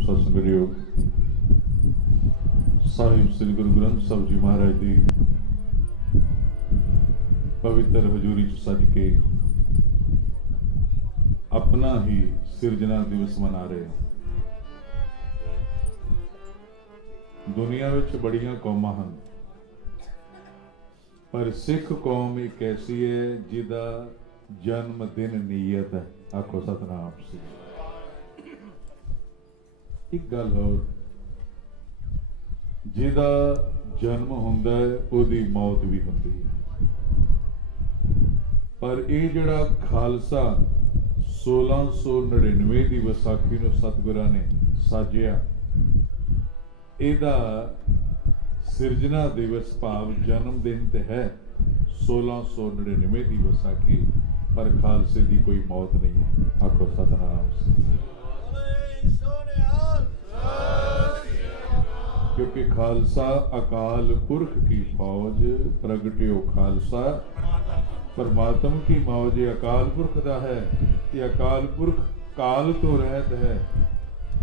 सत्संगयोग साहिब श्री गुरु ग्रंथ साहिब जी महाराज की पवित्र हजूरी च सज के अपना ही सिरजना दिवस मना रहे हैं। दुनिया विच बड़ियां कौमां हन, पर सिख कौम एक ऐसी है जिदा जन्मदिन नीयत है। आखो सतनाम श्री। एक गल होर, जिदा जन्म हुंदा है उहदी मौत भी हुंदी है, पर यह जिहड़ा खालसा 1699 की विसाखी नूं सतगुरां ने साजिया, इहदा सिरजना दिवस भाव जन्मदिन तो है 1699 की विसाखी, पर खालसे की कोई मौत नहीं है। आखो सतनाम। क्योंकि खालसा अकाल पुरख की फौज, प्रगट्यो खालसा परमात्मा की मौज। अकाल पुरख का है, ये अकाल पुरख काल तो रहत है,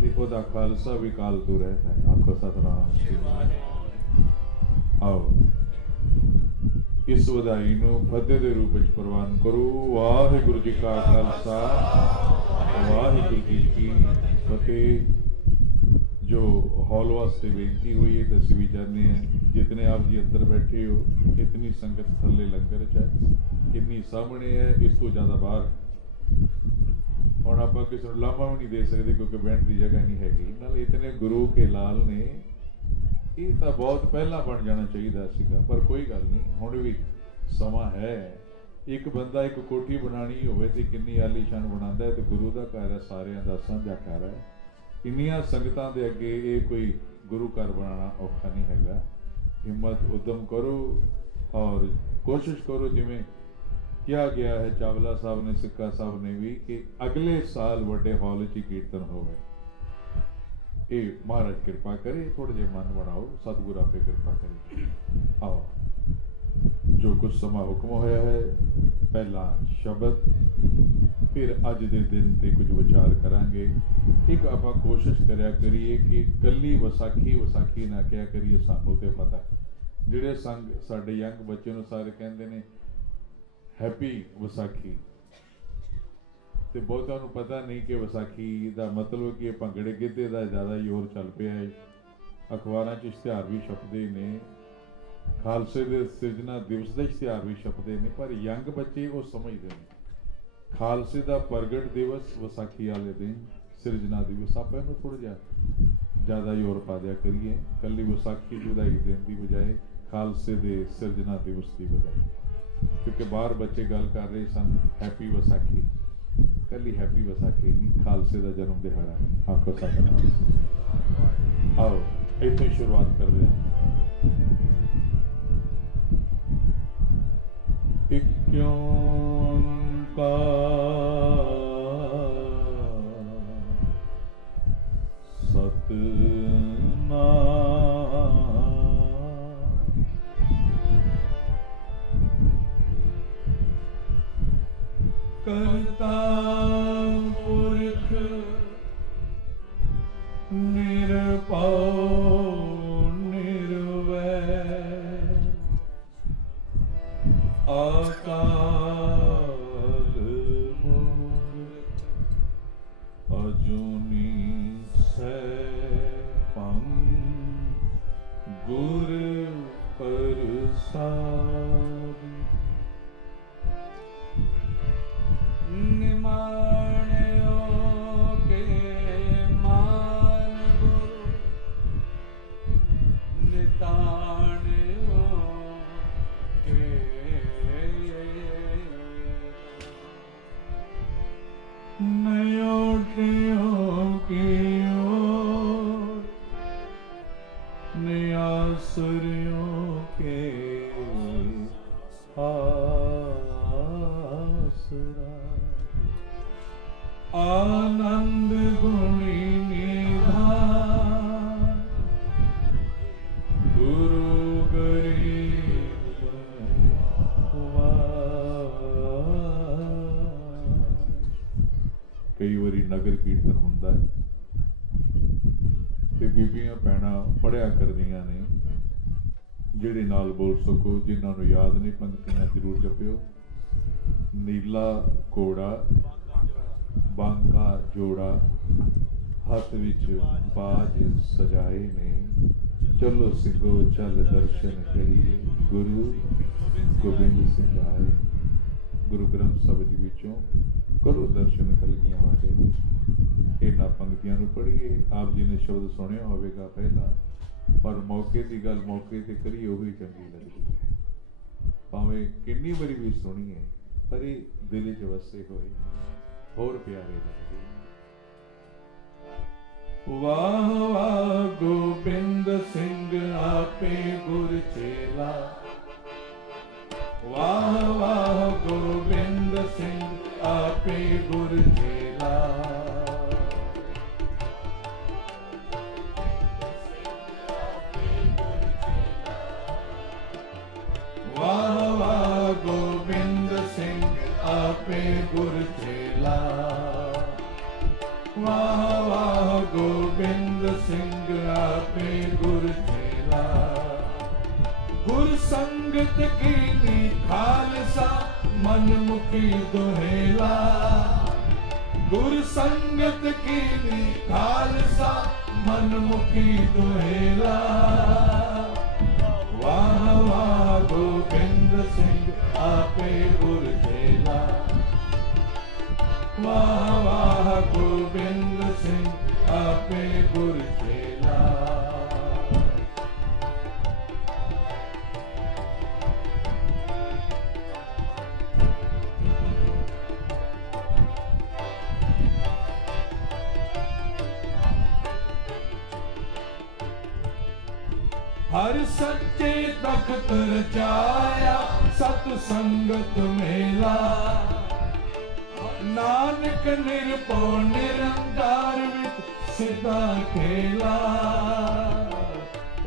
देखो दा खालसा भी काल तो रहता है। आखो सतनाम। आओ इस वधाई नूं फतेह दे रूप विच प्रवान करो। वाहिगुरू जी का खालसा, वाहिगुरू जी की फतेह। जो हॉल वास्ते बेनती हुई है तो असीं भी चाहते हैं, जितने आप जी अंदर बैठे हो, इतनी संगत थल्ले लंगर च है, इन्नी सामने है, इस तो ज़्यादा बाहर हुण आपां किसी नूं लांभा भी नहीं दे सकते क्योंकि बहण की जगह नहीं हैगी। नाल इतने गुरु के लाल ने, ये तो बहुत पहला बन जाना चाहिए सीगा, पर कोई गल नहीं, हुण भी समा है। एक बंदा एक कोठी बनानी होवे ते किन्नी आलीशान बनांदा है, तो गुरु का घर है, सारियां दा साझा घर है। इन्नियां संगतां दे अगे ये कोई गुरु घर बनाना औखा नहीं हैगा। हिम्मत उद्यम करो और कोशिश करो, जिवें किया गया है चावला साहब ने, सिक्का साहब ने भी, कि अगले साल वड्डे हॉल च कीर्तन होवे। ये महाराज कृपा करे, थोड़े जे मन बनाओ, सतगुरु आपे कृपा करे। आओ जो कुछ समा हुक्म होया है, पहला शब्द, फिर अज दे दिन ते कुछ विचार करांगे। एक आपां कोशिश करिया करिए कि कल्ली विसाखी विसाखी ना क्या करिए, सानू ते पता है। जिहड़े संग साडे यंग बच्चे नूं सारे कहंदे ने हैप्पी विसाखी, ते बहुतां नूं पता नहीं कि विसाखी दा मतलब कि भंगड़े गिद्धे दा ज़्यादा जोर चल पिया है। अखबारां च इश्तिहार भी छपदे ने, खालसे दे सिरजना दिवस का इश्तिहार भी छपदे ने, पर यंग बच्चे वो समझते हैं खालसे का प्रगट दिवस विसाखी वाले दिन सिरजना दिवस। आप इन्हूं थोड़ा जा ज़्यादा जोर पा दिया करिए, कल्ली विसाखी की बधाई देने की बजाय खालसे दे सिरजना दिवस की बधाई। क्योंकि बाहर बच्चे गल कर रहे सन हैप्पी विसाखी, कल्ली हैप्पी विसाखी नहीं, खालसे का जन्म दिहाड़ा है। आखो सतनाम। आओ इत्थों शुरुआत कर रहे हैं। एक सतनाम करता पुरख निरभौ निर्वैर अकाल मूरत अजूनी सैभं गुर प्रसाद निमाण्यो के मान गुरु निताण्यो के नयोठियो की ओर नियासुरियों के आसरा आनंद गुणी निधान गुरु गरीब कई बारी नगर कीर्तन होंदा है, ते बीबियां भैणां पढ़िया करदियां ने, जिहड़े नाल बोल सको, जिन्हां नूं याद नहीं पंक्तियां जरूर जपिओ। नीला घोड़ा बांका जोड़ा, हथ विच बाज सजाए ने, चलो सिंघो चल दर्शन करिए, गुरु गोबिंद सिंह आए। गुरु ग्रंथ साहिब जी विचों करो दर्शन कलगियां वाले दे। इन्हां पंक्तियां नूं पढ़िए। आप जी ने शब्द सुनिया होवेगा पहला, पर मौके की गल मौके ते करिए वही चंगी लगती है। भावें किन्नी बारी भी सुनिए, पर ये दिल च वसे होए होर प्यारे लगते। वाह वाह गोबिंद सिंह आपे गुर चेला, वाह वाह गोबिंद सिंह आपे गुर चेला। वाह वाह गोबिंद सिंह आपे गुर चेला, वाह वाह गोबिंद सिंह आपे गुर चेला। गुर संगत कीनी खालसा मन मुखी दोहेला, गुर संगत कीनी खालसा मन मुखी दोहेला। वाह वाह गोबिंद सिंह आपे गुर चेला, वाह वाह गोबिंद सिंह आपे गुर चेला। हर सच्चे तख्त रचाया सत संगत मेला, नानक निरपो निरंकार विच सिद्धा खेला।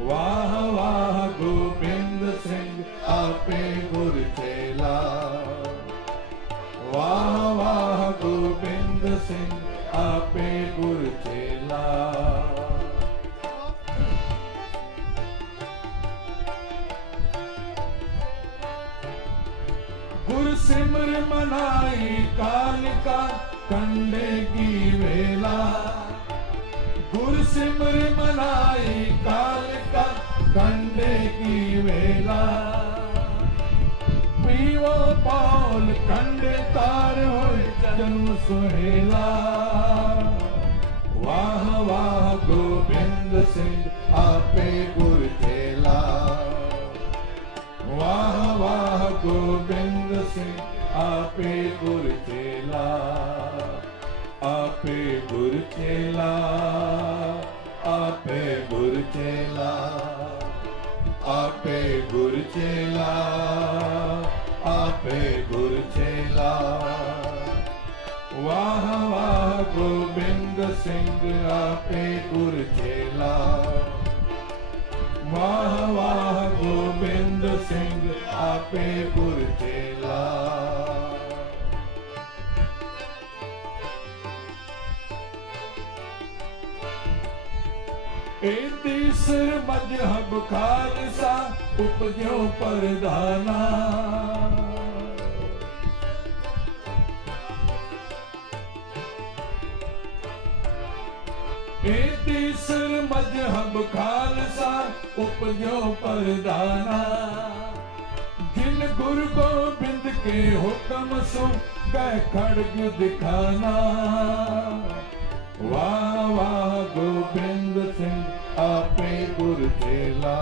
वाह वाह गोबिंद सिंह आपे गुर चेला, वाह वाह गोबिंद सिंह आपे गुर चेला। गुर सिमर मनाई कालिका कंडे की वेला, गुर सिमर मनाई कालिका कंडे की वेला। पीवो पौल कंडे तार होए जन्म सुहेला। वाह वाह गोबिंद सिंह आपे गुर चेला, वाह वाह गोबिंद सिंह आपे गुर चेला। आपे गुर चेला, आपे गुर चेला, आपे गुर चेला, आपे गुर चेला। वाह वाह गोबिंद सिंह आपे गुर चेला, वाह वाह गोबिंद सिंह आपे गुर चेला। ए तीसर मजहब खालसा उपजो परदाना, ए तीसर मजहब खालसा उपजो परदाना। जिन गुरु गोबिंद के हुक्म सो कह खड़ग दिखाना। वाह वाह गोबिंद सिंह आपे गुर चेला,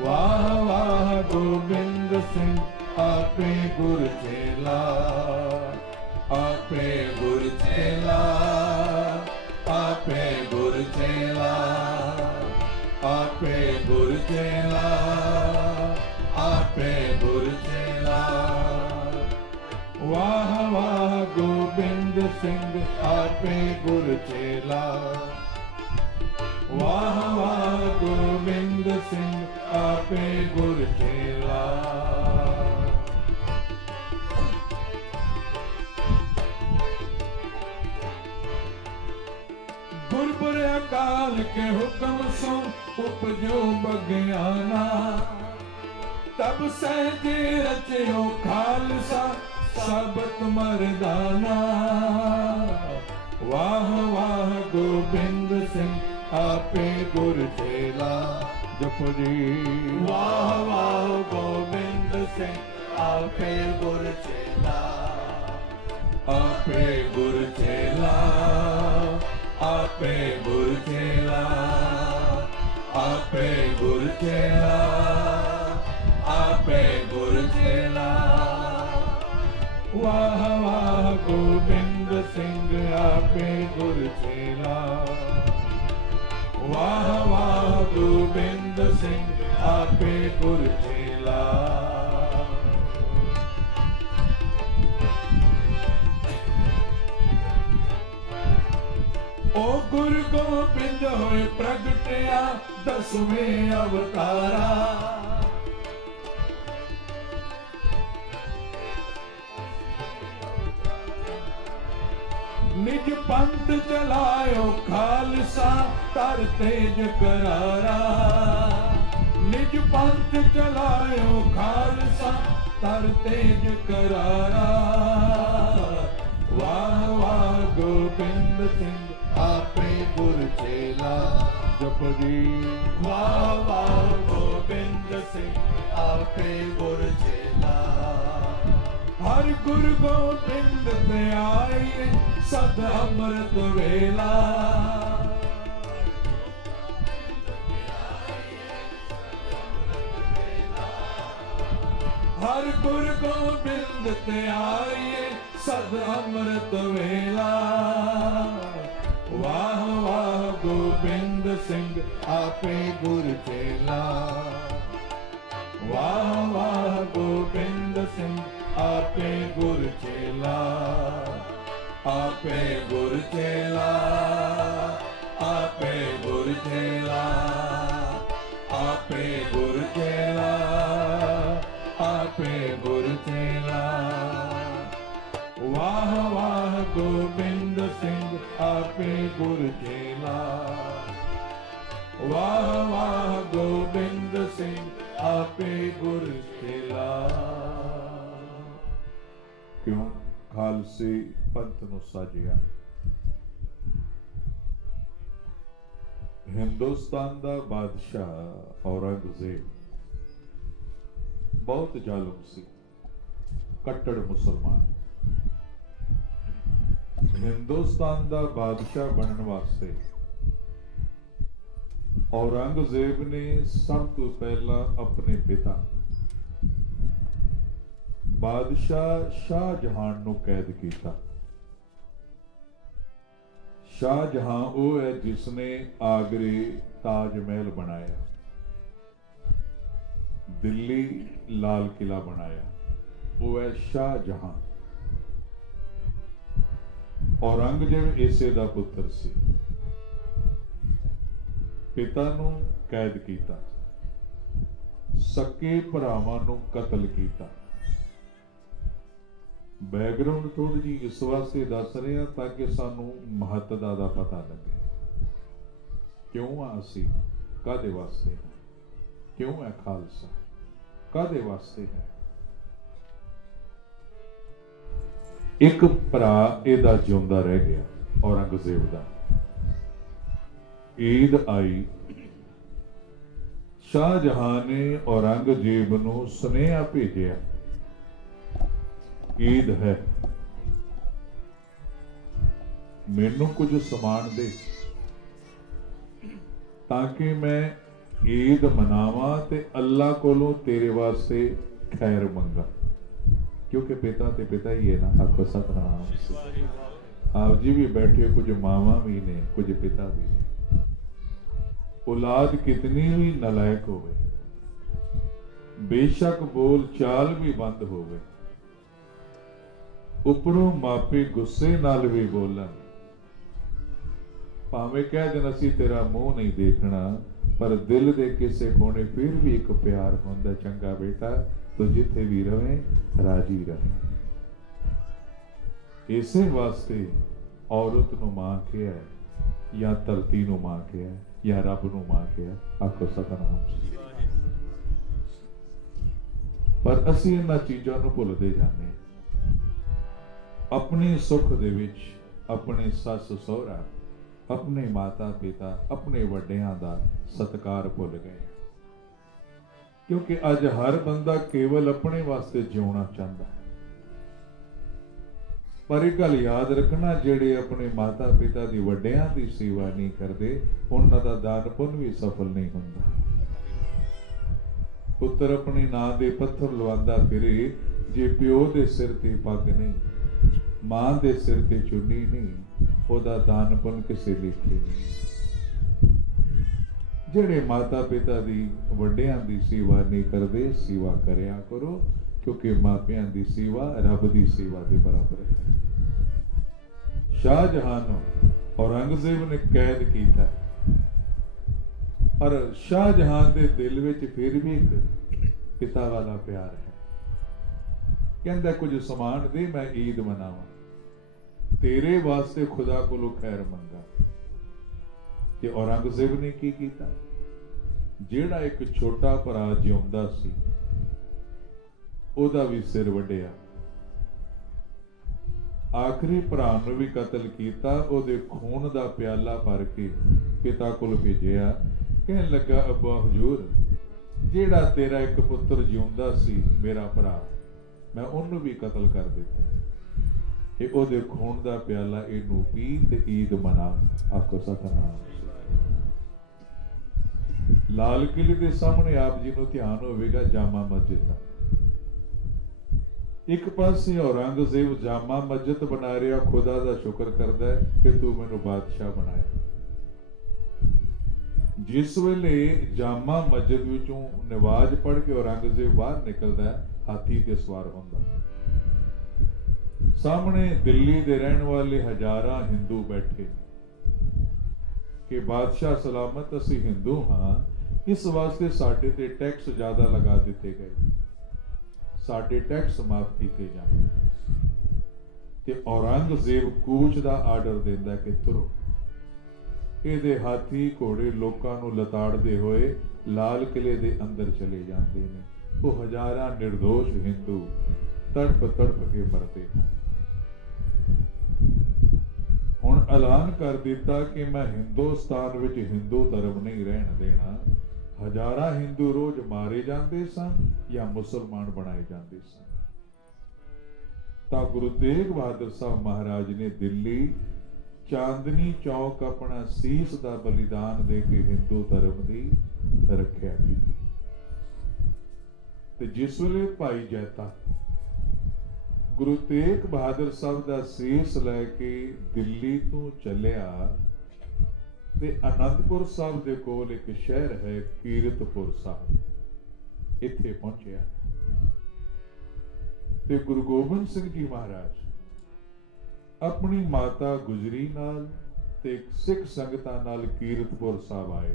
वाह वाह गोबिंद सिंह आपे गुर चेला। आपे गुर चेला, आपे गुर चेला, आपे गुर चेला, आपे गुर चेला। वाह वाह गोबिंद सिंह आपे गुर चेला, वाह वाह गोबिंद सिंह आपे गुर चेला। गुरपुर अकाल के हुक्म सो उपजो बगियाना, तब सहजे रचयो खालसा सबत मरदाना। वाह वाह गोबिंद सिंह आपे गुर चेला, जपो जी। वाह वाह गोबिंद सिंह आपे गुर चेला, आपे गुर चेला, आपे गुर चेला, आपे गुर चेला, आपे गुर चेला। वाह वाह गोबिंद सिंह आपे गुर चेला, वाह वाह गोबिंद सिंह आपे गुर चेला। ओ गुरु गोबिंद होए प्रगटिया 10वें अवतारा, निज पंथ चलायो खालसा तर तेज करारा, निज पंथ चलायो खालसा तर तेज करारा। वाह वाह गोबिंद सिंह आपे गुर चेला, जप जी। वाह वाह गोबिंद सिंह आपे गुर चेला, हर गुरु गोबिंद ते आए सद अमृत वेला, हर गुरु गोबिंद ते आए सद अमृत वेला। वाह वाह गोबिंद सिंह आपे गुर चेला, वाह वाह गोबिंद सिंह आपे गुर चेला, आपे गुर चेला, आपे गुर चेला, आपे गुर चेला, आपे गुर चेला। वाह वाह गोबिंद सिंह आपे गुर चेला, वाह वाह गोबिंद सिंह आपे गुर चेला। क्यों खालसे पंथ ਨੂੰ ਸਾਜਿਆ। ਹਿੰਦੁਸਤਾਨ ਦਾ ਬਾਦਸ਼ਾਹ ਔਰੰਗਜ਼ੇਬ ਬਹੁਤ ਜ਼ਾਲਮ ਸੀ, ਕੱਟੜ ਮੁਸਲਮਾਨ। ਹਿੰਦੁਸਤਾਨ ਦਾ ਬਾਦਸ਼ਾਹ ਬਣਨ ਵਾਸਤੇ ਔਰੰਗਜ਼ੇਬ ਨੇ ਸਭ ਤੋਂ ਪਹਿਲਾਂ ਆਪਣੇ ਪਿਤਾ ਬਾਦਸ਼ਾਹ ਸ਼ਾਹਜਹਾਨ ਨੂੰ ਕੈਦ ਕੀਤਾ। ਸ਼ਾਹਜਹਾਂ ਉਹ ਹੈ ਜਿਸਨੇ ਆਗਰੇ ਤਾਜ ਮਹਿਲ ਬਣਾਇਆ, ਦਿੱਲੀ ਲਾਲ ਕਿਲਾ ਬਣਾਇਆ, ਉਹ ਹੈ ਸ਼ਾਹਜਹਾਂ। ਔਰੰਗਜ਼ੇਬ ਇਸੇ ਦਾ ਪੁੱਤਰ ਸੀ। ਪਿਤਾ ਨੂੰ ਕੈਦ ਕੀਤਾ, ਸਕੇ ਭਰਾਵਾਂ ਨੂੰ ਕਤਲ ਕੀਤਾ। बैकग्राउंड थोड़ी जी इस वास्ते दस रहे हैं ताकि सानू महत्ता दा पता लगे, क्यों असी कादे वास्ते हैं, क्यों है खालसा, कादे वास्ते है। एक भरा एदा जिउंदा रह गया औरंगजेब दा। ईद आई, शाहजहां ने औरंगजेब नू सुनेहा भेजिया, ईद है, मैनू कुछ समान दे ताकि मैं ईद मनावा ते अल्लाह कोलों तेरे वास्ते खैर मंगा। क्योंकि पिता ते पिता ही है ना, आखो सतनाम। आप जी भी बैठे, कुछ मावा भी ने, कुछ पिता भी ने। औलाद कितनी भी नलायक होवे, बेशक बोल चाल भी बंद होवे, उपरों मापे गुस्से नाल भी बोलन, भावें कह देन असीं तेरा मुंह नहीं देखना, पर दिल दे किसे कोने फिर भी एक प्यार होंदा, चंगा बेटा तो जिथे भी रहे राजी रहे। इसे वास्ते औरत नूं मां कहा है, या धरती नूं मां कहा या रब नूं मां कहा। आखो सतनाम। पर असीं इन्हां चीज़ां नूं भुलदे जाने। अपने सुख दे विच अपने सस सहुरा, अपने माता पिता, अपने वड्डियां दा सत्कार भुल गए। क्योंकि अज हर बंदा केवल अपने वास्ते जिउना चाहता है। पर एक गल याद रखना, जेड़े अपने माता पिता दी वड्डियां दी सेवा नहीं करते, उन्हां दा दान पुण्य भी सफल नहीं हुंदा। पुत्र अपने नां दे पत्थर लवांदा फिरे, जे प्यो दे सिर ते पग नहीं, मां दे सिर ते चुन्नी नहीं, ओदा दान पुण्य किसे लेखे नहीं। जेड़े माता पिता दी वड्डियां दी सेवा नहीं करते, सेवा करया करो, क्योंकि मापियां दी सेवा रब दी सेवा के बराबर है। शाहजहां औरंगजेब ने कैद किया, पर शाहजहां दे दिल विच फिर भी एक पिता वाला प्यार है। कहंदा कुछ समान दे, मैं ईद मनावा, तेरे वास्ते खुदा कोलों खैर मंगा। ते औरंगजेब ने की कीता? जेड़ा एक छोटा भरा जिउंदा सी, ओदा भी सिर वड्डिया, आखिरी भरा नूं भी कतल कीता, ओदे खून दा प्याला भर के पिता कोल भेजिया। कहन लगा, अब्बा हजूर, जेड़ा तेरा एक पुत्र जिउंदा सी मेरा भरा, मैं उन्होंने भी कतल कर दिता। ये ओदे खून दा प्याला इनू पी ते ईद मना। आखो सतनाम। लाल किले के सामने आप जी नूं ध्यान होवेगा जामा मस्जिद दा। एक पासे औरंगजेब जामा मस्जिद बना रहा, खुदा दा शुक्र करदा है कि तू मैनू बादशाह बनाया। जिस वेले जामा मस्जिद विचों नवाज पढ़ के औरंगजेब बाहर निकलदा है, हाथी ते सवार होंदा। सामने दिल्ली दे रहने वाले हजारां हिंदू बैठे कि बादशाह सलामत, असी हिंदू हाँ, इस वास्ते साडे ते टैक्स ज्यादा लगा दिते गए, साडे टैक्स माफ किए जाए। ते औरंगजेब कूच दा आर्डर देंदा कि तुरो। ਇਹਦੇ हाथी घोड़े लोगों को लताड़ते हुए लाल किले के अंदर चले जाते हैं। वो हजारां निर्दोष हिंदू तड़प तड़प के मरते हैं। हुण ऐलान कर दिता कि मैं हिंदुस्तान विच हिंदू धर्म नहीं रहन देना। हजारां हिंदू रोज मारे जाते सन या मुसलमान बनाए जाते सन। तो गुरु तेग बहादुर साहब महाराज ने दिल्ली चांदनी चौक अपना सीस का बलिदान दे के हिंदू धर्म की रखिया की। ते जिस वेले भाई जैता गुरु तेग बहादुर साहब का सीस लैके दिल्ली तो चलिया, ते आनंदपुर साहब के कोल एक शहर है कीरतपुर साहब, इत्थे पहुंचया। ते गुरु गोबिंद सिंह जी महाराज अपनी माता गुजरी नाल ते सिख संगतां नाल कीरतपुर साहब आए।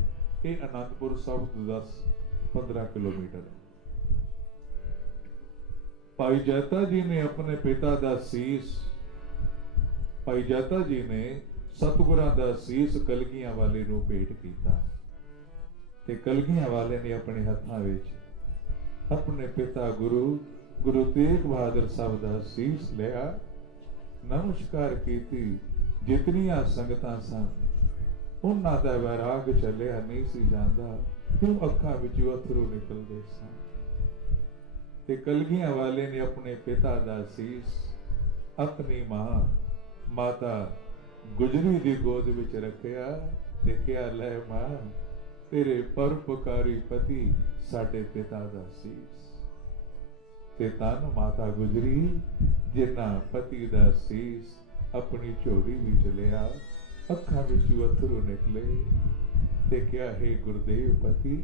ये आनंदपुर साहब तो 10-15 किलोमीटर है। भाई जैता जी ने अपने पिता का सीस, भाई जैता जी ने सतगुरां दा सीस कलगियां वाले नूं भेंट कीता ते कलगियां वाले ने अपने हत्थां विच अपने पिता गुरु तेग बहादुर साहब दा सीस लिया, नमस्कार कीती। जितनियां संगतां सन उन्हां दा वैराग चलिया नहीं सी जांदा, क्यों अखां विचों अथरू निकलदे सन। ते कलगियां वाले ने अपने पिता दा सीस अपनी मां माता गुजरी दी गोद विच रखिया ते कहा, लै मां, तेरे परोपकारी पति साडे पिता दा सीस। ते तन माता गुजरी जिन्ना पति दा सीस अपनी झोली विच लिया, अखां विचों अथरू निकले ते क्या, हे गुरुदेव पति,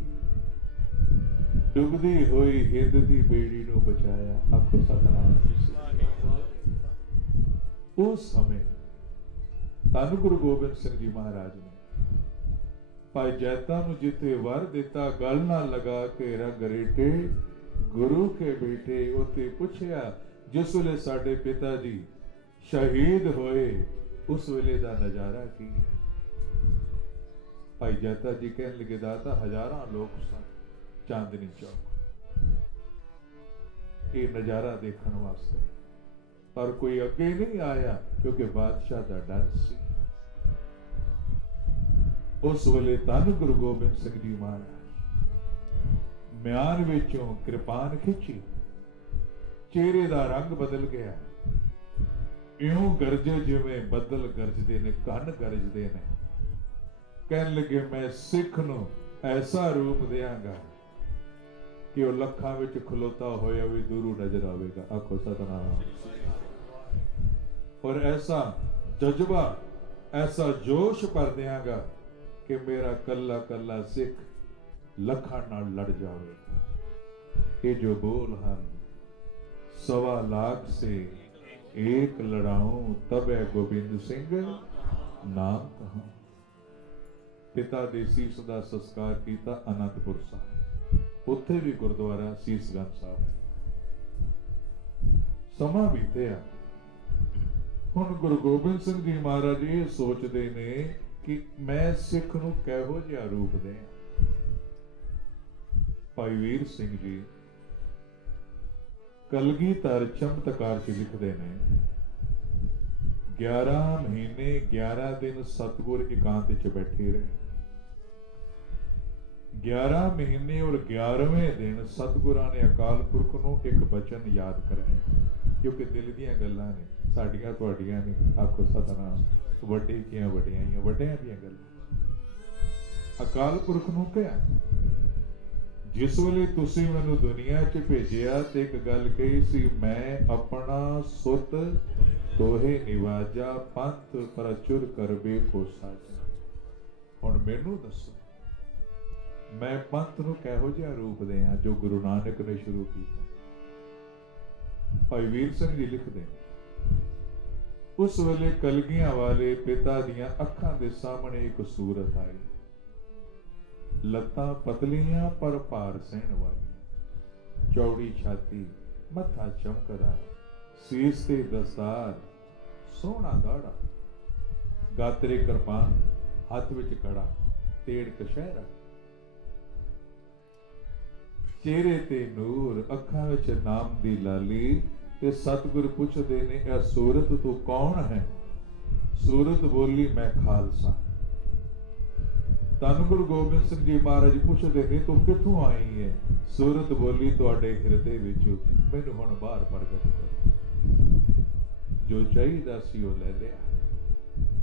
डुबदी हुई हिंद दी बेड़ी नूं बचाया। आखो सतनाम। उस समय धन गुरु गोबिंद सिंह जी महाराज ने भाई जैता नूं जिथे वर दिता, गल ना लगा के रंग रेटे गुरु के बेटे, उते पूछया, जिस वेले साडे पिता जी शहीद होए उस वेले दा नजारा की है। भाई जैता जी कहने लगे दाता हजारां लोग सन चांदनी चौक ये नज़ारा देखने वास्ते, पर कोई अगे नहीं आया क्योंकि बादशाह का डर सी। उस वेले धन गुरु गोबिंद सिंह जी महाराज म्यान विचों कृपान खिंची, चेहरे का रंग बदल गया, इउं गरजे जिवें बदल गरजते ने, कन गरजते ने। कहन लगे मैं सिख नूं ऐसा रूप देंगा कि वह लखां विच खलोता होया भी दूरों नजर आवेगा। आखो सतनाम। और ऐसा जज्बा, ऐसा जोश भर देंगा कि मेरा कला कला सिख लखां नाल लड़ जाएगा। ये जो बोल हैं 1.25 लाख से एक लड़ाऊं तबे गोबिंद सिंह नाम कहां। पिता दे सीस का संस्कार किया आनंदपुर साहब, उत्थे भी गुरुद्वारा सीसगंज साहब है। समा बीतिया, हुण गुरु गोबिंद सिंह जी महाराज ये सोचते ने कि मैं सिख नूं किहो जिहा रूप दें। भाई वीर सिंह जी कलगीधर चमत्कार च लिखते हैं 11 महीने 11 दिन सतगुर एकांत च बैठे रहे। 11 महीने और 11वें दिन सतगुरां ने अकाल पुरख नूं एक बचन याद कराया, क्योंकि दिल दीयां गल्लां ने, साडियां तुहाडियां ने। आखो सतनाम। वड्डे कियां वड्डियां वड्डियां दीयां गल्लां। अकाल पुरख नूं कहा जिस वेले तुसीं मैनूं दुनिया च भेजिया ते एक गल कही सी, मैं अपना सुत दोहे निवाजा पंथ प्रचुर करबे को साजा। हुण मैनूं दसो मैं पंथ नूं किहो जिहा रूप दें जो गुरु नानक ने शुरू किया। भाई वीर सिंह जी लिखते उस वेले कलगियां वाले पिता दियां अखां दे सामने एक सूरत आई, लत्तां पतलियां पर भार सहण वाली, चौड़ी छाती, मत्था चमकदा, सीस ते दस्तार, सोहना दाड़ा, गातरे कृपान, हथ विच कड़ा, तेड़ कशहरा, चेहरे ते नूर, अखां विच नाम दी लाली। ते सतगुर पुछदे ने ए सूरत तू कौन है? सूरत बोली मैं खालसा। धन गुरु गोबिंद सिंह जी महाराज पुछदे ने तू कित्थों आई है? सूरत बोली तुहाडे हिरदे विचों, मैनूं हुण बाहर प्रगट कर। जो चाहिदा सी ओ लै लिया।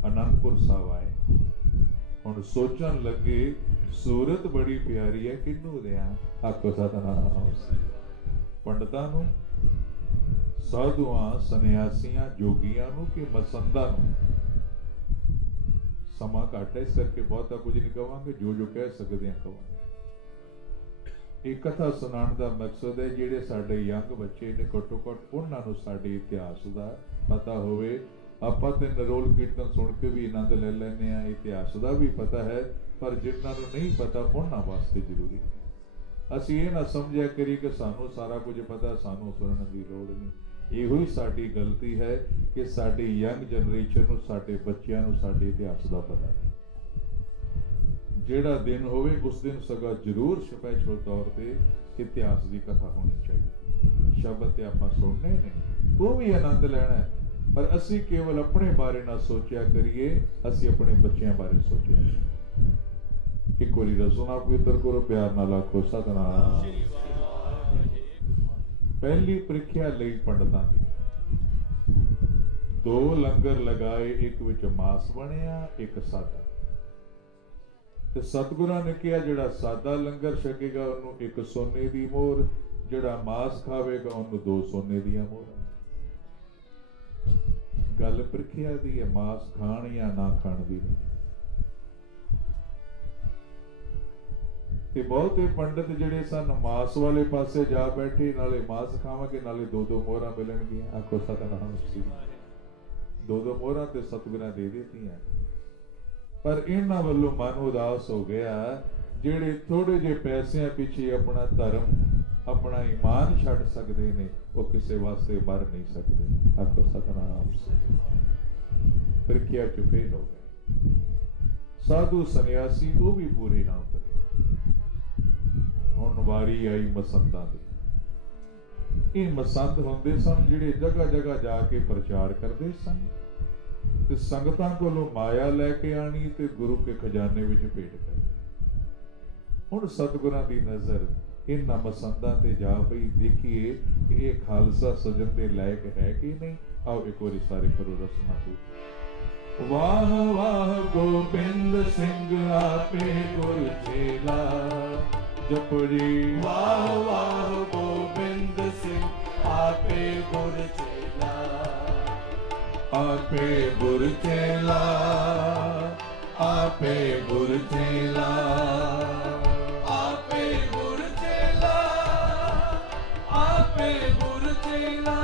आनंदपुर साहब आए, हुण सोचण लगे सूरत बड़ी प्यारी है, किनू देआं? आखो सतनाम। पंडितां नूं, साधुआं, सन्यासियां, जोगियां नूं कि मसंदां नूं? समा घट है, इस करके बहुता कुछ नहीं कहांगे, जो कह सकते हैं कहांगे। एक कथा सुनाने का मकसद है जिहड़े साडे यंग बच्चे ने घट्टो घट उन्हां नूं साडे इतिहास का पता होवे। आपां ते नरोल कीर्तन सुन के भी आनंद ले लैंदे आ, इतिहास का भी पता है, पर जिन्हां नूं नहीं पता उन्हां वास्ते जरूरी है। असीं ये ना समझिया करिए कि सानूं सारा कुछ पता, सानूं सुनने की लोड़ नहीं। ਇਹੋ ਹੀ ਸਾਡੀ ਗਲਤੀ ਹੈ ਕਿ ਸਾਡੀ ਯੰਗ ਜਨਰੇਸ਼ਨ ਨੂੰ, ਸਾਡੇ ਬੱਚਿਆਂ ਨੂੰ ਸਾਡੇ ਇਤਿਹਾਸ ਦਾ ਪਤਾ ਨਹੀਂ। ਜਿਹੜਾ ਦਿਨ ਹੋਵੇ ਉਸ ਦਿਨ ਸਗਾ ਜ਼ਰੂਰ ਸਪੈਸ਼ਲ ਤੌਰ ਤੇ ਇਤਿਹਾਸ ਦੀ ਕਥਾ ਹੋਣੀ ਚਾਹੀਦੀ। ਸ਼ਬਦ ਤੇ ਆਪਾਂ ਸੁਣਨੇ ਨੇ, ਉਹ ਵੀ ਆਨੰਦ ਲੈਣਾ ਹੈ, ਪਰ ਅਸੀਂ ਕੇਵਲ ਆਪਣੇ ਬਾਰੇ ਨਾ ਸੋਚਿਆ ਕਰੀਏ, ਅਸੀਂ ਆਪਣੇ ਬੱਚਿਆਂ ਬਾਰੇ ਸੋਚਿਆ ਕਰੀਏ। ਇੱਕ ਵਾਰੀ ਰਸੂਲਾਂ ਪਵਿੱਤਰ ਕਰੋ, ਪਿਆਰ ਨਾਲ ਆਖੋ ਸਤਨਾਮ। पहली प्रीख्या लई पंडितां दी 2 लंगर लगाए, एक विच मास बनिया, एक सादा। ते सतगुरां ने कहा जिहड़ा सादा लंगर छकेगा उन्होंने 1 सोने दी मोहर, जिहड़ा मास खावेगा उन्होंने 2 सोने दी मोहर। गल प्रीख्या दी है, मास खाण या ना खाण दी नहीं। ते बहुते पंडित जिहड़े सन मास वाले पासे जा बैठे, नाले मास खावांगे नाले 2-2 मोहरां मिलणगियां। आखो सतनाम। 2-2 मोहरां ते सतगुरां दे दित्तियां, पर इन्हां वल्लों मन उदास हो गया। जिहड़े थोड़े जे पैसिਆਂ पिछे अपना धर्म, अपना ईमान छड्ड सकदे ने, वो किसे वास्ते मर नहीं सकदे। आखो सतनाम। प्रीख्या च फेल हो गए। साधु सन्यासी वो भी पूरे ना उतरे। हुण वारी आई मसंदां दी। ਇਹ ਮਸੰਦ ਹੁੰਦੇ ਸਨ ਜਿਹੜੇ ਜਗ੍ਹਾ ਜਗ੍ਹਾ ਜਾ ਕੇ ਪ੍ਰਚਾਰ ਕਰਦੇ ਸਨ ਤੇ ਸੰਗਤਾਂ ਕੋਲੋਂ ਮਾਇਆ ਲੈ ਕੇ ਆਣੀ ਤੇ ਗੁਰੂ ਕੇ ਖਜ਼ਾਨੇ ਵਿੱਚ ਭੇਟ ਕਰਨੀ। ਹੁਣ ਸਤਿਗੁਰਾਂ ਦੀ ਨਜ਼ਰ ਇਹਨਾਂ ਮਸੰਦਾਂ ਤੇ ਜਾ ਪਈ। ਦੇਖੀਏ ਕਿ ਇਹ ਖਾਲਸਾ ਸਜਣ ਦੇ ਲਾਇਕ ਹੈ ਕਿ ਨਹੀਂ। ਆਓ ਇੱਕ ਵਾਰੀ ਸਾਰੇ ਕਰੋ ਰਸਨਾ ਤੋਂ। ਵਾਹ ਵਾਹ ਗੋਬਿੰਦ ਸਿੰਘ ਆਪੇ ਗੁਰ ਚੇਲਾ ਜਪੋ ਜੀ। ਵਾਹ ਵਾਹ ਗੋਬਿੰਦ ਸਿੰਘ ਆਪੇ ਗੁਰ ਚੇਲਾ, ਆਪੇ ਗੁਰ ਚੇਲਾ, ਆਪੇ ਗੁਰ ਚੇਲਾ, ਆਪੇ ਗੁਰ ਚੇਲਾ, ਆਪੇ ਗੁਰ ਚੇਲਾ।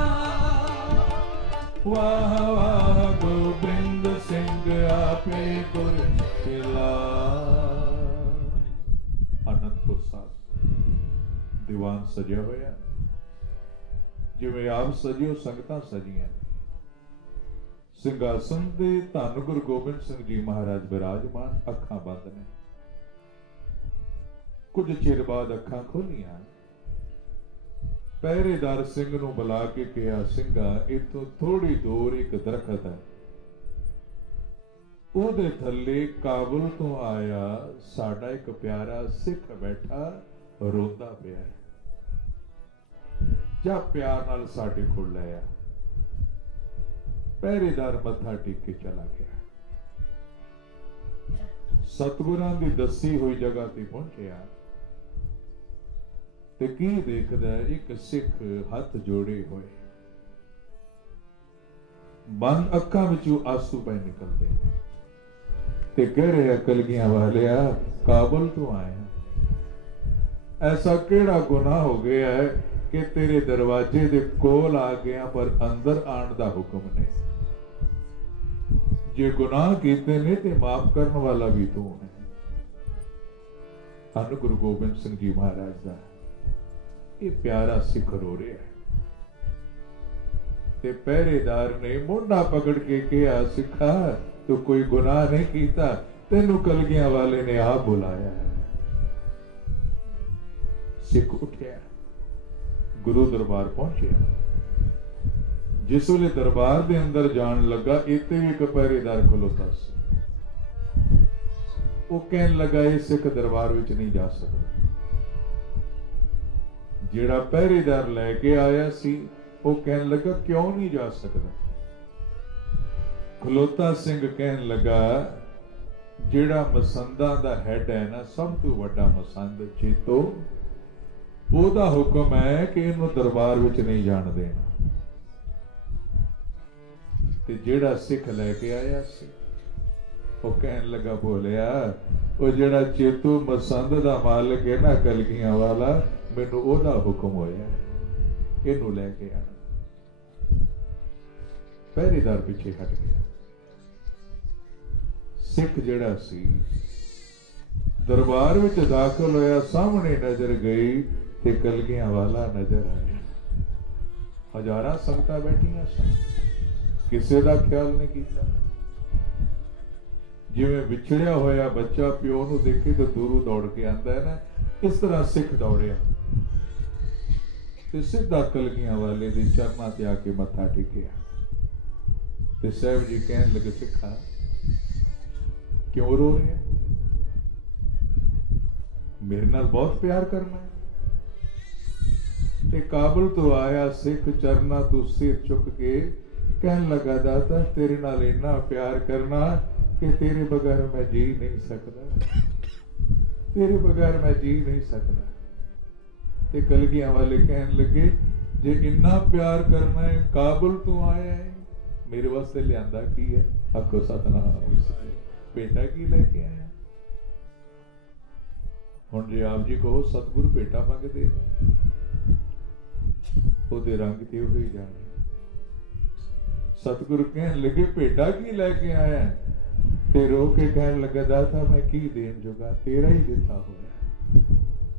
ਵਾਹ ਵਾਹ ਗੋਬਿੰਦ ਸਿੰਘ ਆਪੇ ਗੁਰ ਚੇਲਾ। ਆਨੰਦਪੁਰ ਸਾਹਿਬ ਦੀਵਾਨ ਸਜਿਆ ਹੋਇਆ ਜਿਵੇਂ ਆਪ ਸਜਿਓ ਸੰਗਤਾਂ ਸਜੀਆਂ। ਸਿੰਘਾਸਨ ਦੇ ਧੰਨ ਗੁਰੂ ਗੋਬਿੰਦ ਸਿੰਘ ਜੀ ਮਹਾਰਾਜ ਬਿਰਾਜਮਾਨ, ਅੱਖਾਂ ਬੰਦ ਨੇ। ਕੁਝ ਚਿਰ ਬਾਅਦ ਅੱਖਾਂ ਖੋਲੀਆਂ। ਪਹਿਰੇਦਾਰ ਸਿੰਘ ਨੂੰ ਬੁਲਾ ਕੇ ਕਿਹਾ, ਸਿੰਘਾ ਇਥੋਂ ਥੋੜੀ ਦੂਰ ਇੱਕ ਦਰਖਤ ਹੈ, ਉਹਦੇ ਥੱਲੇ ਕਾਬਲ ਤੋਂ ਆਇਆ ਸਾਡਾ ਇੱਕ ਪਿਆਰਾ ਸਿੱਖ ਬੈਠਾ ਰੋਂਦਾ ਪਿਆ ਹੈ, ਜਾ ਪਿਆਰ ਨਾਲ ਸਾਡੇ ਕੋਲ ਲੈ ਆ। ਪਹਿਰੇਦਾਰ ਮੱਥਾ ਟੇਕ ਕੇ ਚਲਾ ਗਿਆ। ਸਤਿਗੁਰਾਂ ਦੀ ਦੱਸੀ ਹੋਈ ਜਗ੍ਹਾ ਤੇ ਪਹੁੰਚਿਆ ਤੇ ਕੀ ਦੇਖਦਾ, ਇੱਕ ਸਿੱਖ ਹੱਥ ਜੋੜੇ ਹੋਏ, ਬੰਦ ਅੱਖਾਂ ਵਿੱਚੋਂ ਆਂਸੂ ਪੈ ਨਿਕਲਦੇ ਤੇ ਕਹਿ ਰਿਹਾ, ਕਲਗੀਆਂ ਵਾਲਿਆ ਕਾਬਲ ਤੋਂ ਆਇਆ, ਐਸਾ ਕਿਹੜਾ ਗੁਨਾਹ ਹੋ ਗਿਆ ਹੈ ਕਿ ਤੇਰੇ ਦਰਵਾਜ਼ੇ ਦੇ ਕੋਲ ਆ ਗਿਆ ਪਰ ਅੰਦਰ ਆਉਣ ਦਾ ਹੁਕਮ ਨਹੀਂ। ਜੇ ਗੁਨਾਹ ਕੀਤੇ ਨੇ ਤੇ ਮਾਫ ਕਰਨ ਵਾਲਾ ਵੀ ਤੂੰ ਹੈ। ਧੰਨ ਗੁਰੂ ਗੋਬਿੰਦ ਸਿੰਘ ਜੀ ਮਹਾਰਾਜ ਦਾ ਇਹ ਪਿਆਰਾ ਸਿੱਖ ਰੋ ਰਿਹਾ ਤੇ ਪਹਿਰੇਦਾਰ ਨੇ ਮੋਢਾ ਪਕੜ ਕੇ ਕਿਹਾ, ਸਿੱਖਾ ਤੂੰ ਕੋਈ ਗੁਨਾਹ ਨਹੀਂ ਕੀਤਾ, ਤੈਨੂੰ ਕਲਗੀਆਂ ਵਾਲੇ ਨੇ ਆਪ ਬੁਲਾਇਆ ਹੈ। ਸਿੱਖ ਉੱਠਿਆ, ਗੁਰੂ ਦਰਬਾਰ ਪਹੁੰਚਿਆ। ਜਿਸ ਵੇਲੇ ਦਰਬਾਰ ਦੇ ਅੰਦਰ ਜਾਣ ਲੱਗਾ, ਇੱਥੇ ਵੀ ਇੱਕ ਪਹਿਰੇਦਾਰ ਖਲੋਤਾ ਸੀ। ਉਹ ਕਹਿਣ ਲੱਗਾ, ਇਹ ਸਿੱਖ ਦਰਬਾਰ ਵਿੱਚ ਨਹੀਂ ਜਾ ਸਕਦਾ। ਜਿਹੜਾ ਪਹਿਰੇਦਾਰ ਲੈ ਕੇ ਆਇਆ ਸੀ ਉਹ ਕਹਿਣ ਲੱਗਾ, ਕਿਉਂ ਨਹੀਂ ਜਾ ਸਕਦਾ? ਖਲੋਤਾ ਸਿੰਘ ਕਹਿਣ ਲੱਗਾ, ਜਿਹੜਾ ਮਸੰਦਾਂ ਦਾ ਹੈਡ ਹੈ ਨਾ, ਸਭ ਤੋਂ ਵੱਡਾ ਮਸੰਦ ਚੇਤੋ, ਉਹਦਾ ਹੁਕਮ ਹੈ ਕਿ ਇਹਨੂੰ ਦਰਬਾਰ ਵਿੱਚ ਨਹੀਂ ਜਾਣ ਦੇਣਾ। ਤੇ ਜਿਹੜਾ ਸਿੱਖ ਲੈ ਕੇ ਆਇਆ ਸੀ ਉਹ ਕਹਿਣ ਲੱਗਾ, ਬੋਲਿਆ, ਉਹ ਜਿਹੜਾ ਚੇਤੂ ਮਸੰਦ ਦਾ ਮਾਲਕ ਹੈ ਨਾ ਕਲਗੀਆਂ ਵਾਲਾ, ਮੈਨੂੰ ਉਹਦਾ ਹੁਕਮ ਹੋਇਆ, ਇਹਨੂੰ ਲੈ ਕੇ ਆਣਾ। ਪਹਿਰੇਦਾਰ ਪਿੱਛੇ ਹਟ ਗਿਆ। ਸਿੱਖ ਜਿਹੜਾ ਸੀ ਦਰਬਾਰ ਵਿੱਚ ਦਾਖਲ ਹੋਇਆ, ਸਾਹਮਣੇ ਨਜ਼ਰ ਗਈ ਤੇ ਕਲਗੀਆਂ ਵਾਲਾ ਨਜ਼ਰ ਆਇਆ। ਹਜ਼ਾਰਾਂ ਸੰਗਤਾਂ ਬੈਠੀਆਂ ਸਨ, ਕਿਸੇ ਦਾ ਖਿਆਲ ਨਹੀਂ ਕੀਤਾ। ਜਿਵੇਂ ਵਿਛੜਿਆ ਹੋਇਆ ਬੱਚਾ ਪਿਓ ਨੂੰ ਦੇਖੇ ਤਾਂ ਦੂਰੋਂ ਦੌੜ ਕੇ ਆਂਦਾ ਹੈ ਨਾ, ਇਸ ਤਰ੍ਹਾਂ ਸਿੱਖ ਦੌੜਿਆ ਤੇ ਸਿੱਧਾ ਕਲਗੀਆਂ ਵਾਲੇ ਦੇ ਚਰਨਾਂ ਤੇ ਆ ਕੇ ਮੱਥਾ ਟੇਕਿਆ। ਤੇ ਸਾਹਿਬ ਜੀ ਕਹਿਣ ਲੱਗੇ, ਸਿੱਖਾ ਕਿਉਂ ਰੋ ਰਿਹਾ? ਮੇਰੇ ਨਾਲ ਬਹੁਤ ਪਿਆਰ ਕਰਨਾ ਹੈ। ਤੇ ਕਾਬਲ ਤੋਂ ਆਇਆ ਸਿੱਖ ਚਰਨਾਂ ਤੋਂ ਸਿਰ ਚੁੱਕ ਕੇ ਕਹਿਣ ਲੱਗਾ, ਦਾਤਾ ਤੇਰੇ ਨਾਲ ਇੰਨਾ ਪਿਆਰ ਕਰਨਾ ਕਿ ਤੇਰੇ ਬਗੈਰ ਮੈਂ ਜੀ ਨਹੀਂ ਸਕਦਾ, ਤੇਰੇ ਬਗੈਰ ਮੈਂ ਜੀ ਨਹੀਂ ਸਕਦਾ। ਤੇ ਕਲਗੀਆਂ ਵਾਲੇ ਕਹਿਣ ਲੱਗੇ, ਜੇ ਇੰਨਾ ਪਿਆਰ ਕਰਨਾ ਹੈ, ਕਾਬਲ ਤੋਂ ਆਇਆ ਹੈ, ਮੇਰੇ ਵਾਸਤੇ ਲਿਆਂਦਾ ਕੀ ਹੈ? ਆਖੋ ਸਤਨਾਮ। ਭੇਟਾ ਕੀ ਲੈ ਕੇ ਆਇਆ? ਹੁਣ ਜੇ ਆਪ ਜੀ ਕਹੋ ਸਤਿਗੁਰੂ ਭੇਟਾ ਮੰਗਦੇ, ਉਹਦੇ ਰੰਗ ਤੇ ਉਹ ਹੀ ਜਾਣੇ। ਸਤਿਗੁਰੂ ਕਹਿਣ ਲੱਗੇ, ਭੇਟਾ ਕੀ ਲੈ ਕੇ ਆਇਆ? ਤੇ ਰੋ ਕੇ ਕਹਿਣ ਲੱਗਾ, ਦਾਤਾ ਮੈਂ ਕੀ ਦੇਣ ਜੋਗਾ, ਤੇਰਾ ਹੀ ਦਿੱਤਾ ਹੋਇਆ।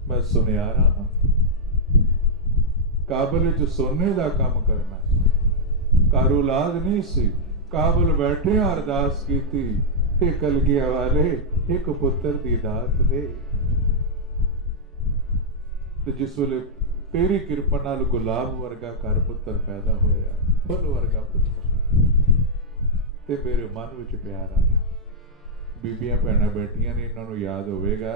ਮੈਂ ਸੁਨਿਆਰਾ ਹਾਂ, ਕਾਬਲ ਵਿੱਚ ਸੋਨੇ ਦਾ ਕੰਮ ਕਰਨਾ। ਘਰ ਔਲਾਦ ਨਹੀਂ ਸੀ, ਕਾਬਲ ਬੈਠੇ ਅਰਦਾਸ ਕੀਤੀ, हे कलगिया वाले एक पुत्र दी दात दे। ते जिस वेले तेरी किरपा नाल गुलाब वर्गा घर पुत्र पैदा होया, फुल वर्गा पुत्र, ते मेरे मन विच प्यार आया। बीबियां भैणां बैठियां ने, इन्हां नूं याद होवेगा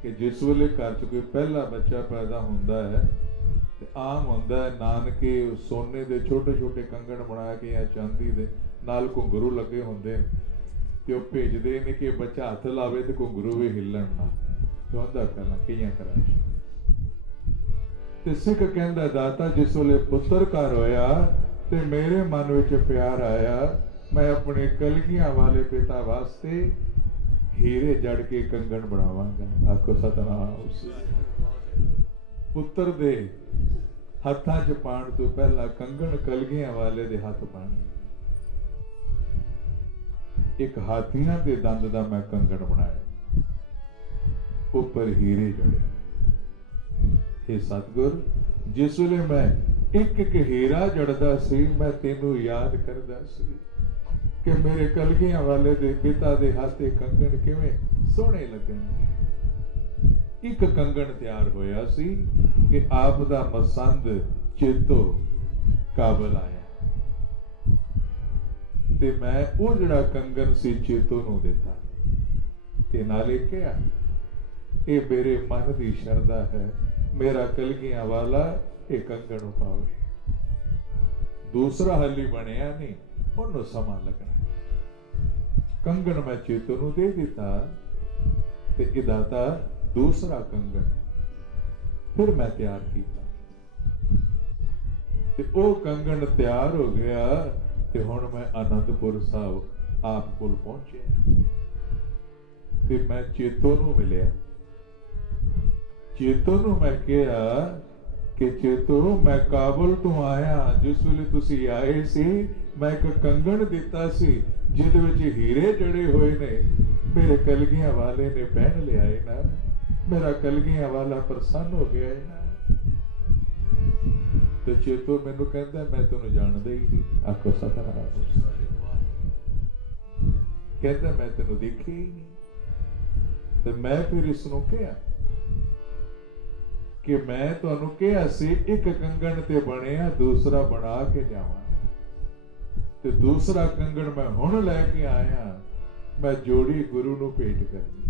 कि जिस वेले घर च कोई पहला बच्चा पैदा हुंदा है ते आम हुंदा है नानके सोने दे छोटे छोटे कंगण बना के या चांदी दे नाल घुंघरू लगे हुंदे ते ओह भेजदे ने कि बच्चा हत्थ लावे ते घुंघरू भी हिल्लण ना, चाहुंदा करना कईयां घरां च। ते सिख कहंदा दाता जिस वेले पुत्र घर होया ते मेरे मन विच प्यार आया, मैं अपने कलगियां वाले पिता वास्ते हीरे जड़ के कंगन बनावांगा। आखो सतनाम। पुत्र दे हत्थां च पाण तो पहला कंगन कलगियां वाले दे हत्थ पाने। एक हाथियां दे दंद दा मैं कंगन बनाया, उपर हीरे जड़े। हे सतगुर, जिस वेले मैं एक एक हीरा जड़दा सी, मैं तेनू याद करदा सी कि मेरे कलगियां वाले दे पिता दे हाथे कंगन किवें सोहणे लगणगे। एक कंगन तैयार होया सी कि आप दा मसंद चेतो काबल आया ते मैं वो जिहड़ा कंगन सी चेतो नूं दिता ते नाले कहा ये मेरे मन दी शरधा है, मेरा कलगियां वाला एक कंगन पावे। दूसरा हाली बनया नहीं, उन्होंने समा लगना। कंगन मैं चेतो नूं दे दिता ते इदाता दूसरा कंगन फिर मैं तैयार किया ते ओ कंगन तैयार हो गया ते हुण मैं आनंदपुर साहब आप कोल पहुंचे ते मैं चेतो नूं मिलिया। चेतो नूं मैं कहा कि चेतो मैं काबुल तो आया, जिस वेले तुसी आए सी मैं एक कंगन दिता सी जिहदे विच हीरे जड़े हुए ने, मेरे कलगियां वाले ने पहन लिया है ना, मेरा कलगियां वाला प्रसन्न हो गया है ना। तो चेतो मैनू कहंदा मैं तैनूं जानदा ही नहीं। आखो सतनाम। कहंदा मैं तैनूं देखी ही नहीं। तो मैं फिर इसनूं कहा कि मैं तुहानू कहा सी एक कंगन ते बनिया, दूसरा बना के जावां ते दूसरा कंगन मैं हुण लैके आया, मैं जोड़ी गुरु नूं भेंट करनी।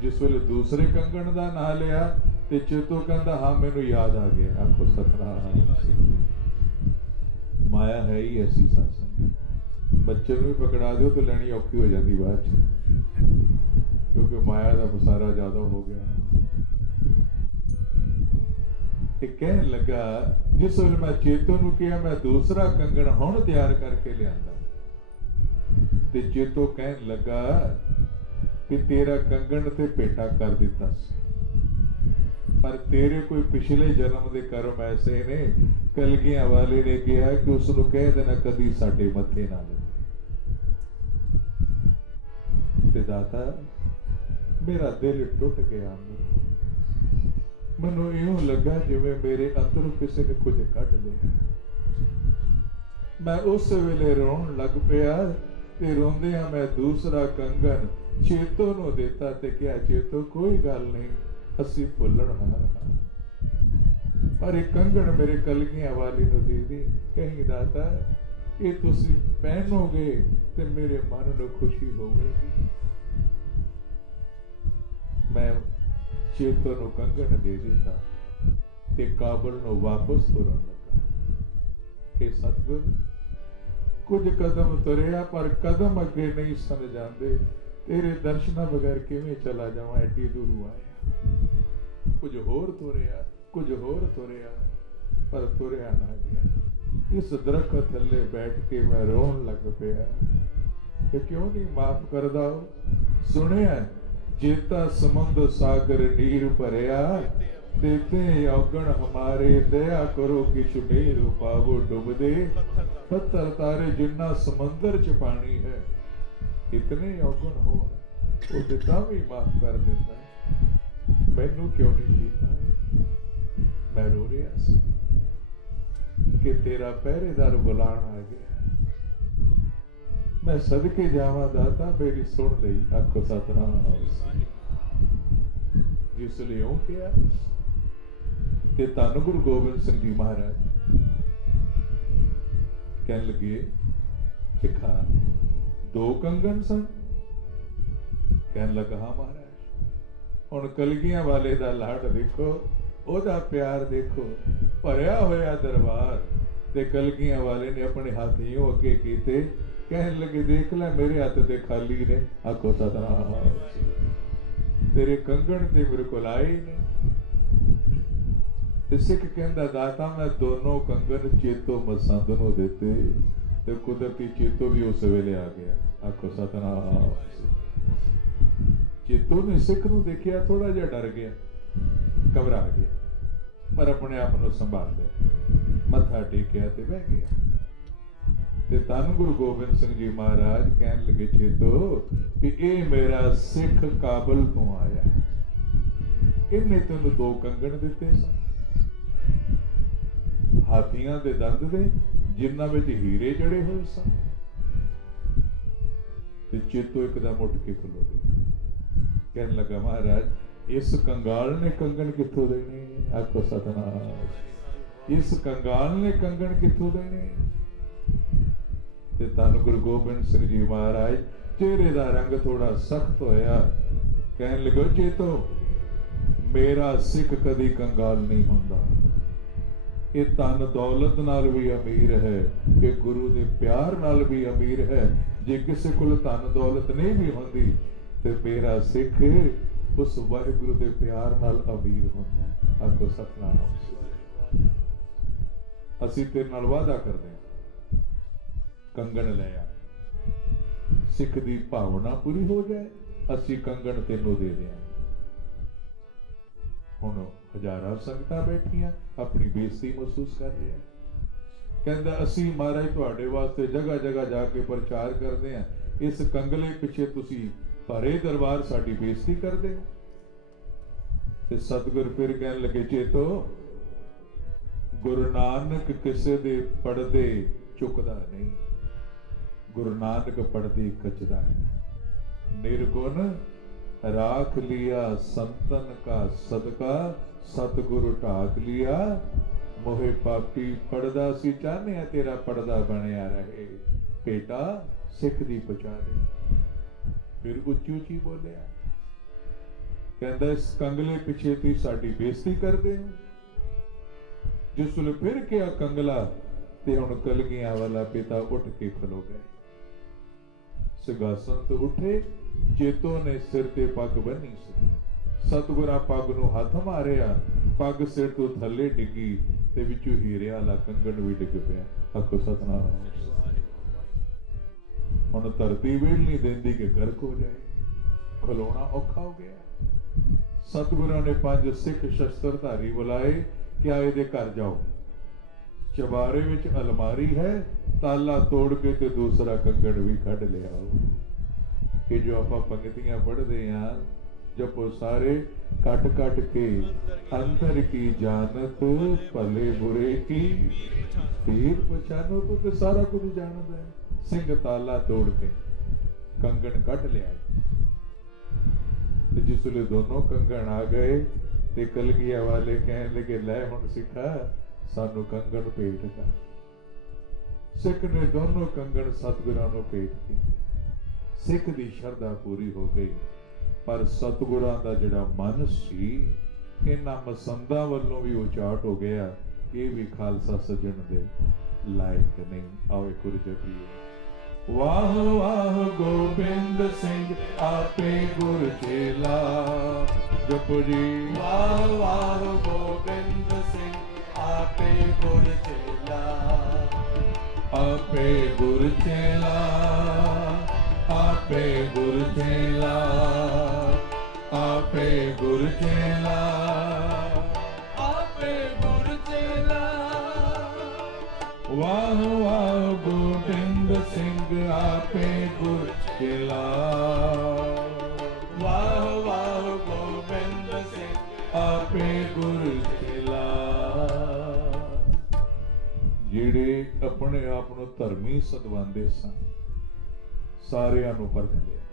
जिस वेले दूसरे कंगन दा नां लिया ते चेतो कहंदा हाँ मैनू याद आ गया। आखो सतनाम। माया है ही ऐसी सत्संग, बच्चे नूं भी पकड़ा दो तो लैनी औखी हो जाती बाद च, क्योंकि माया दा पसारा ज्यादा हो गया। कहने लगा जिस वेले मैं चेतो नूं कहा मैं दूसरा कंगन हुण तैयार करके लियांदा ते चेतो कहन लगा कि तेरा कंगन ते भेटा कर दिता सी, पर तेरे कोई पिछले जन्म दे कर्म ऐसे ने, कलगियां वाले ने कहा कि उसनूं कह देना कदी साडे मत्थे ना लगे। ते दाता मेरा दिल टुट गया, मैनू इउं लगा जिवें मेरे अंदर किसी ने कुछ कढ लिया। मैं उस वेले रोण लग पिया ते रोंदियां मैं दूसरा कंगन चेतो नूं दिता ते क्या चेतो कोई गल नहीं, असीं भुल्लण हार हां, पर एक कंगन मेरे कलगियां वाली नूं दे दी। कहीं दाता ये तुसीं पहनोगे ते मेरे मन नूं खुशी होवेगी। मैं चेतो नूं कंगन दे दिता ते काबुल नूं वापस तुरन लगा कि सतगुर कुछ कदम तुरिया पर कदम अगे नहीं सन जाते, तेरे दर्शना बगैर किवें चला जावां, एडी दूरों आया। कुछ होर तुरिया कुछ होर तुरिया पर तुरिया ना गया। इस दरखत थल्ले बैठ के मैं रोन लग पिया कि क्यों नहीं माफ करदा। सुनिया जेता समुंद सागर नीर भरिया, देते औगण हमारे दया करो किछ मेर पावो डुबदे, पत्थर तारे जिन्ना समंदर च पानी है, इतने औगण हो वो तां भी माफ कर देता, मैनू क्यों नहीं कीता। मैं रो रहा सी कि तेरा पहरेदार बुलाण आ गया। मैं सदके जावा दाता मेरी सुन ली। आखो सतनाम। जिसलिए यूं किया ते धन गुरु गोबिंद सिंह जी महाराज कहने लगे सिखा दो कंगन सन? कहने लगा हाँ महाराज। हुण कलगियां वाले दा लाड देखो, ओदा प्यार देखो, भरिया होया दरबार ते कलगियां वाले ने अपने हाथ यूं अगे कीते। कहने लगे देख ले मेरे हाथ ते खाली ने। आखो सतनाम। तेरे कंगन ते मेरे को आए ने। ते सिख कहंदा दाता मैं दोनों कंगन चेतो मसंद नूं दिते ते कुदरती चेतो भी उस वेले आ गया। आखो सतनाम। चेतो ने सिख नूं देखिया थोड़ा जिहा डर गया, घबरा गया, पर अपने आप नूं संभाल लिया, मत्था टेकिया ते बह गया। ते धन गुरु गोबिंद सिंह जी महाराज कहन लगे चेतो कि ये मेरा सिख काबल तो आया है, इन्हें तेन दो कंगन दिते सन हाथियां दे दंद दे जिन्हां विच हीरे जड़े हुए सन। ते चेतो एकदम उठ के खलो गया। कहने लगा महाराज इस कंगाल ने कंगन कित्थों देने? आखो सतनाम। इस कंगाल ने कंगन कित्थों देने? ते धन गुरु गोबिंद सिंह जी महाराज चेहरे दा रंग थोड़ा सख्त होया। कहने लगे चेतो मेरा सिख कदी कंगाल नहीं हुंदा, ये धन दौलत नाल भी अमीर है, ये गुरु दे प्यार नाल भी अमीर है। जे किसी कोल धन दौलत नहीं भी हुंदी ते मेरा सिख उस वाहिगुरु दे प्यार नाल अमीर हुंदा है। आखो सतनाम। असीं तेरे नाल वादा करदे हां कंगन ले आ, सिख दी भावना पूरी हो जाए असी कंगन तेनों दे दें। हुण हजारां संगतां बैठियां अपनी बेइज्जती महसूस कर रहे हैं। कहंदा असी महाराज तुहाडे वास्ते जगह जगह जाके प्रचार करते हैं, इस कंगले पिछे तुसी भरे दरबार साडी बेइज्जती करदे हो। ते सतगुर फिर कहन लगे चेतो गुरु नानक किसे दे पड़दे चुकदा नहीं, गुरु नानक पढ़ती कचदा है। निर्गुण राख लिया संतन का सदका, सतगुरु ढाक लिया मोहे पापी। पढ़दा सी चाहने तेरा पढ़दा बनया रहे, बेटा सिख दी पचा दे। फिर उच्ची उच्ची बोलिया कहंदा इस कंगले पिछे तुसीं साडी बेइज्जती करदे हो। जिसले फिर क्या कंगला ते हुण कलगियां वाला पिता उठ के खलो गए। सिंघासन तो उठे, चेतो ने सिर ते पग बन्नी सी, सतगुरां पग नूं हथ मारिया, पग सिर तो थले डिगी ते विचों हीरे वाला कंगन भी डिग पिया। आखो सतनाम। हुण धरती वेल नहीं देंदी कि गर्क हो जाए, खलोना औखा हो गया। सतगुरां ने 5 सिख शस्त्रधारी बुलाए, क्या इहदे घर जाओ, चबारे विच अलमारी है, ताला तोड़ के ते दूसरा कंगन भी कढ़ ले आओ। कि जो आप पंक्तियां पढ़ते हैं जपो सारे कट कट के अंतर की जानत भले बुरे की पीर पहचानो। तो सारा कुछ जानता है। सिंह ताला तोड़ के कंगन कट लिया। जिसले दोनों कंगन आ गए ते कलगिया वाले कहने लगे लै हुण सिखा सानू कंगन भेंट कर। सिख ने दोनों कंगन सतगुरां नूं भेंट कीते। सिख दी श्रद्धा पूरी हो गई, पर सतगुरां दा जिहड़ा मन सी इन्हां मसंदां वल्लों भी उचाट हो गया। ये भी खालसा सजण दे लायक नहीं। आओ एक बार जपीए वाह वाह गोबिंद सिंह आपे गुर चेला। जपो जी वाह वाह गोबिंद सिंह आपे गुर चेला। आपे गुर चेला, आपे गुर चेला, आपे गुर चेला, आपे गुर चेला। वाह वाह गोबिंद सिंह आपे गुर चेला। वाह वाह गोबिंद सिंह आपे गुर चेला। ਜਿਹੜੇ ਆਪਣੇ ਆਪ ਨੂੰ ਧਰਮੀ ਸਦਵਾਉਂਦੇ ਸਨ, ਸਾਰਿਆਂ ਨੂੰ ਪਰਖ ਲਿਆ।